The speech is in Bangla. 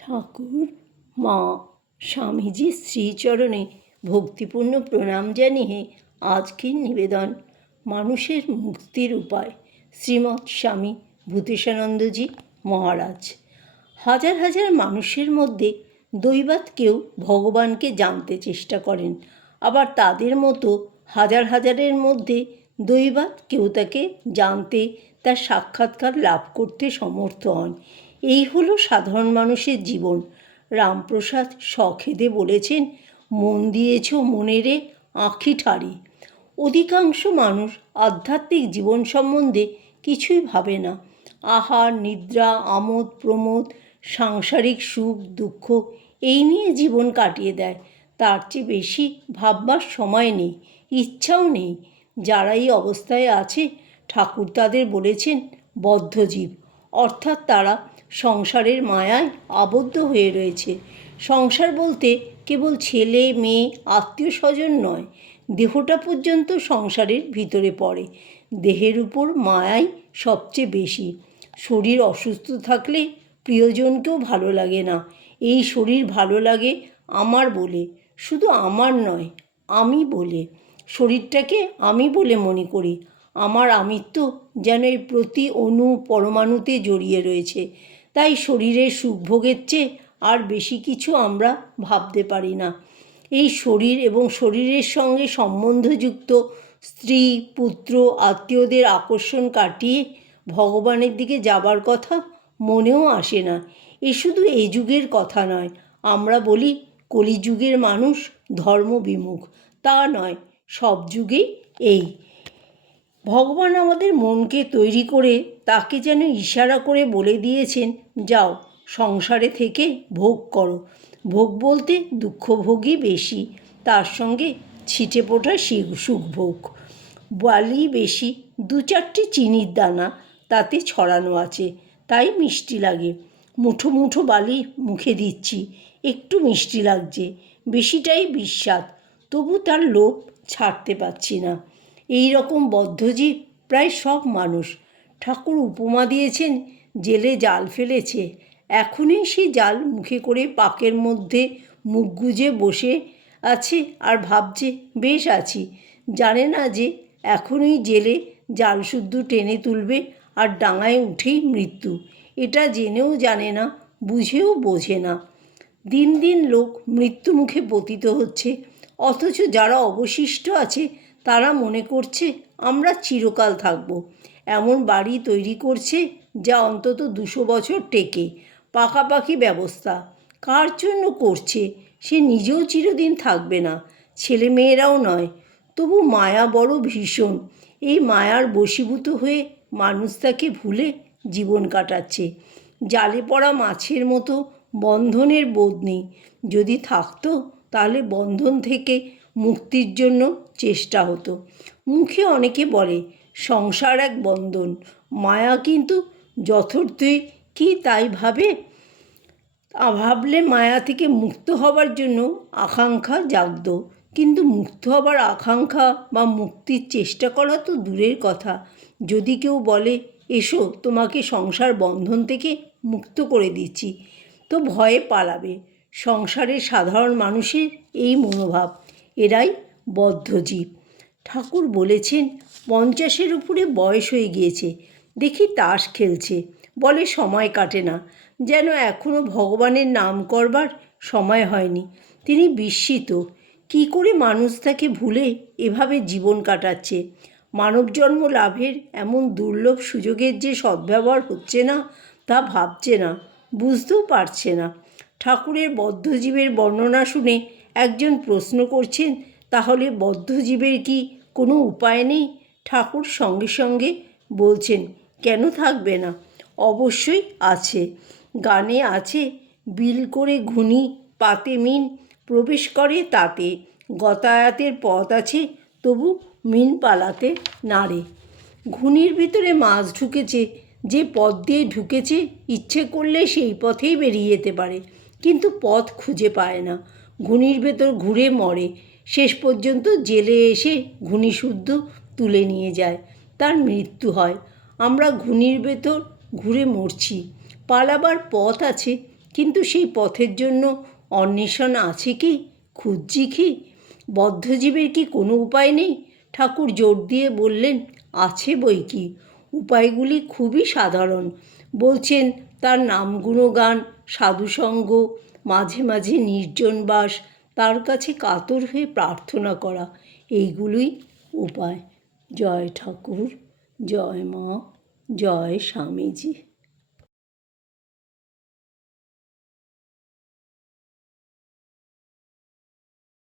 ঠাকুর মা স্বামীজির শ্রীচরণে ভক্তিপূর্ণ প্রণাম জানিয়ে আজকের নিবেদন মানুষের মুক্তির উপায় শ্রীমৎ স্বামী ভূতেশানন্দজি মহারাজ। হাজার হাজার মানুষের মধ্যে দৈবাৎ কেউ ভগবানকে জানতে চেষ্টা করেন, আবার তাদের মতো হাজার হাজারের মধ্যে দৈবাৎ কেউ তাকে জানতে, তার সাক্ষাৎকার লাভ করতে সমর্থ হন। এই হলো সাধারণ মানুষের জীবন। রামপ্রসাদ সখেদে বলেছেন, মন দিয়েছ মনেরে আঁখি ঠাড়ি। অধিকাংশ মানুষ আধ্যাত্মিক জীবন সম্বন্ধে কিছুই ভাবে না। আহার নিদ্রা আমোদ প্রমোদ সাংসারিক সুখ দুঃখ এই নিয়ে জীবন কাটিয়ে দেয়। তার চেয়ে বেশি ভাববার সময় নেই, ইচ্ছাও নেই। যারা এই অবস্থায় আছে ঠাকুর তাদের বলেছেন বদ্ধজীব, অর্থাৎ তারা সংসারের মায়ায় আবদ্ধ হয়ে রয়েছে। সংসার বলতে কেবল ছেলে মেয়ে আত্মীয় স্বজন নয়, দেহটা পর্যন্ত সংসারের ভিতরে পড়ে। দেহের উপর মায়াই সবচেয়ে বেশি। শরীর অসুস্থ থাকলে প্রিয়জনকেও ভালো লাগে না। এই শরীর ভালো লাগে আমার বলে, শুধু আমার নয়, আমি বলে। শরীরটাকে আমি বলে মনে করি। আমার আমিত্ব যেন এই প্রতি অণু পরমাণুতে জড়িয়ে রয়েছে। তাই শরীরের সুখভোগের চেয়ে আর বেশি কিছু আমরা ভাবতে পারি না। এই শরীর এবং শরীরের সঙ্গে সম্বন্ধযুক্ত স্ত্রী পুত্র আত্মীয়দের আকর্ষণ কাটিয়ে ভগবানের দিকে যাবার কথা মনেও আসে না। এ শুধু এই যুগের কথা নয়। আমরা বলি কলিযুগের মানুষ ধর্মবিমুখ, তা নয়, সব যুগেই এই। ভগবান আমাদের মনকে তৈরি করে তাকে যেন ইশারা করে বলে দিয়েছেন, যাও সংসারে থেকে ভোগ করো। ভোগ বলতে দুঃখভোগই বেশি, তার সঙ্গে ছিটে ফোটা সুখভোগ। বালি বেশি, দু চারটি চিনির দানা তাতে ছড়ানো আছে, তাই মিষ্টি লাগে। মুঠো মুঠো বালি মুখে দিচ্ছি, একটু মিষ্টি লাগছে, বেশিটাই বিস্বাদ, তবু তার লোভ ছাড়তে পারছি না। এই রকম বদ্ধজীব প্রায় সব মানুষ। ঠাকুর উপমা দিয়েছেন, জেলে জাল ফেলেছে, এখনই সেই জাল মুখে করে পাকের মধ্যে মুখ গুজে বসে আছে আর ভাবছে বেশ আছি। জানে না যে এখনই জেলে জাল শুদ্ধ টেনে তুলবে আর ডাঙায় উঠেই মৃত্যু। এটা জেনেও জানে না, বুঝেও বোঝে না। দিন দিন লোক মৃত্যু মুখে পতিত হচ্ছে, অথচ যারা অবশিষ্ট আছে তারা মনে করছে আমরা চিরকাল থাকব। এমন বাড়ি তৈরি করছে যা অন্তত 200 বছর টেকে, পাকাপাকি ব্যবস্থা। কার জন্য করছে? সে নিজেও চিরদিন থাকবে না, ছেলে মেয়েরাও নয়। তবু মায়া বড় ভীষণ। এই মায়ার বশীভূত হয়ে মানুষ তাকে ভুলে জীবন কাটাচ্ছে। জালে পড়া মাছের মতো বন্ধনের বোধ নেই। যদি থাকতো তাহলে বন্ধন থেকে মুক্তির জন্য চেষ্টা হতো। মুখে অনেকে বলে সংসার এক বন্ধন, মায়া কিন্তু যথার্থই কি তাই ভাবলে মায়া থেকে মুক্ত হবার জন্য আকাঙ্ক্ষা জাগত। কিন্তু মুক্ত হবার আকাঙ্ক্ষা বা মুক্তির চেষ্টা করা তো দূরের কথা। যদি কেউ বলে এসো তোমাকে সংসার বন্ধন থেকে মুক্ত করে দিচ্ছি, তো ভয়ে পালাবে। সংসারের সাধারণ মানুষের এই মনোভাব, এরাই বদ্ধজীব। ঠাকুর বলেছেন 50-এর উপরে বয়স হয়ে গিয়েছে, দেখি তাস খেলছে, বলে সময় কাটে না, যেন এখনও ভগবানের নাম করবার সময় হয়নি। তিনি বিস্মিত, কী করে মানুষ তাকে ভুলে এভাবে জীবন কাটাচ্ছে। মানবজন্ম লাভের এমন দুর্লভ সুযোগের যে সদ্ব্যবহার হচ্ছে না তা ভাবছে না, বুঝতেও পারছে না। ঠাকুরের বদ্ধজীবের বর্ণনা শুনে একজন প্রশ্ন করছেন, তাহলে বদ্ধজীবের কি কোনো উপায় নেই? ঠাকুর সঙ্গে সঙ্গে বলছেন, কেন থাকবে না? অবশ্যই আছে। গানে আছে, বিল করে ঘুনি পাতে মিন প্রবেশ করে তাতে, গতায়াতের পথ আছে তবু মিন পালাতে নারে। ঘুনির ভিতরে মাছ ঢুকেছে, যে পথ দিয়ে ঢুকেছে ইচ্ছে করলে সেই পথেই বেরিয়ে যেতে পারে, কিন্তু পথ খুঁজে পায় না। ঘুনির ভেতর ঘুরে মরে, শেষ পর্যন্ত জেলে এসে ঘুনি শুদ্ধ তুলে নিয়ে যায়, তার মৃত্যু হয়। আমরা ঘুনির ভেতর ঘুরে মরছি। পালাবার পথ আছে, কিন্তু সেই পথের জন্য অন্বেষণ আছে কি, খুঁজছি কি? বদ্ধজীবের কি কোনো উপায় নেই? ঠাকুর জোর দিয়ে বললেন, আছে বই কি। উপায়গুলি খুবই সাধারণ। বলছেন তার নাম গুণগান, সাধুসঙ্গ, মাঝে মাঝে নির্জনবাস, তার কাছে কাতর হয়ে প্রার্থনা করা, এইগুলোই উপায়। জয় ঠাকুর, জয় মা, জয় স্বামীজি।